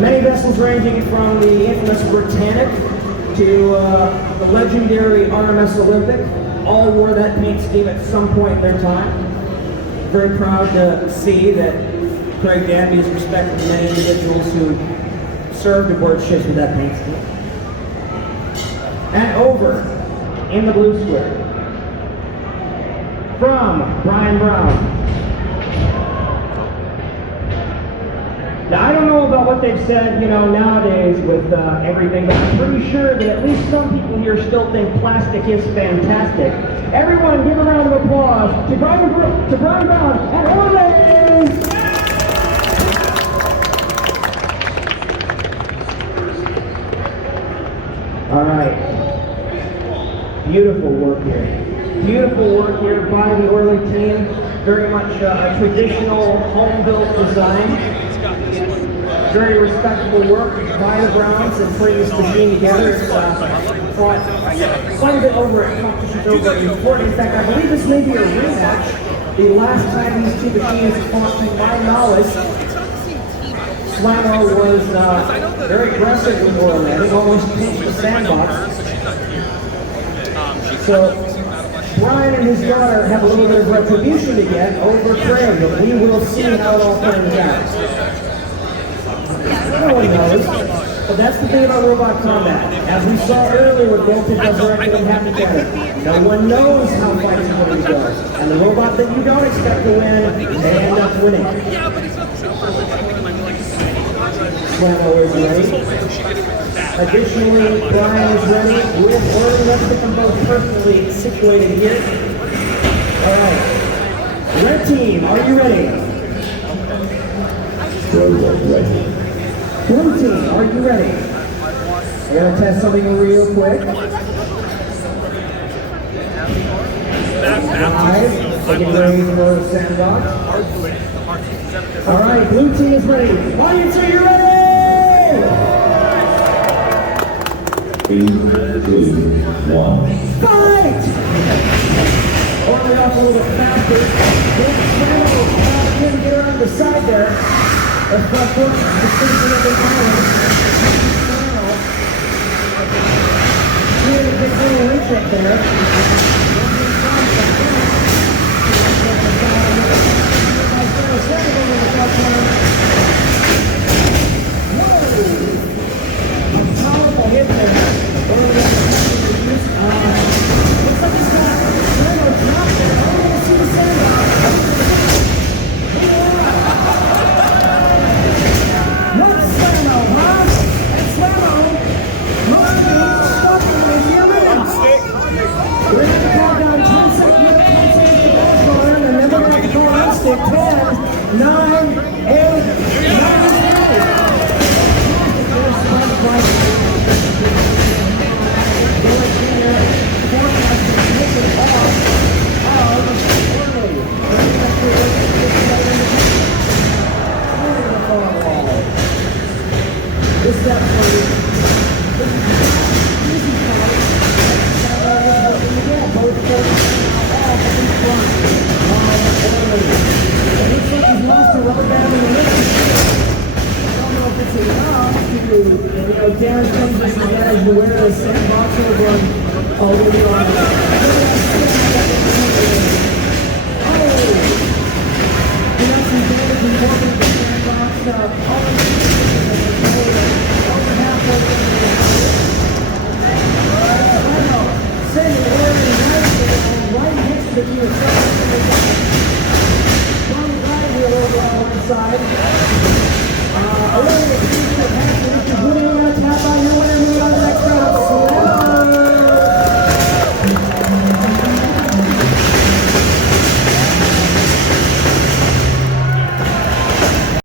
Many vessels ranging from the infamous Britannic to the legendary RMS Olympic all wore that paint scheme at some point in their time. Very proud to see that Craig Danby is respected many individuals who served aboard ships with that paint scheme. And over in the blue square, from Brian Brown. Now, I don't know about what they've said, nowadays with everything, but I'm pretty sure that at least some people here still think plastic is fantastic. Everyone, give a round of applause to Brian Brown and Orly! All right. Beautiful work here. Beautiful work here by the Orly team. Very much a traditional home-built design. Very respectable work by the Browns in putting this machine together. It's fought quite a bit over at competitions over in Florida. In fact, I believe this may be a rematch. The last time these two machines fought, to my knowledge, Slammo was very aggressive with Orly. I think almost pinched the sandbox. So Brian and his daughter have a little bit of retribution to get over Craig, but we will see how it all turns out. No one knows, but that's the thing about robot combat. As we saw earlier with both pickup directed and haptic together, no one knows how fights are going to go. And the robot that you don't expect to win, they end up winning. Slammo is ready. Additionally, Brian is ready with Orly. Let's get them both personally situated here. All right. Red team, are you ready? Ready. Blue team, are you ready? We're going to test something real quick. Live, getting ready for the sandbox. All right, blue team is ready. Audience, are you ready? 3, 2, 1. Fight! Orly off a little faster. Slammo couldn't get around the side there. The front foot distinctly of the island. He had a big little reach up there. A powerful hit there. Looks like he's got Slammo dropped there. I don't want to see the Slammo. What's Slammo, huh? And Slammo must be stopping with the arena. We're going to count down 10 seconds to the ball corner, and then we're going to have to go on stick 10, 9, 8, 9, Darren comes as the guys who wear a sandbox over on Orly on. We got some damage and work with the sandbox. Over halfway. Send it right next to the gear. One right wheel over on one side.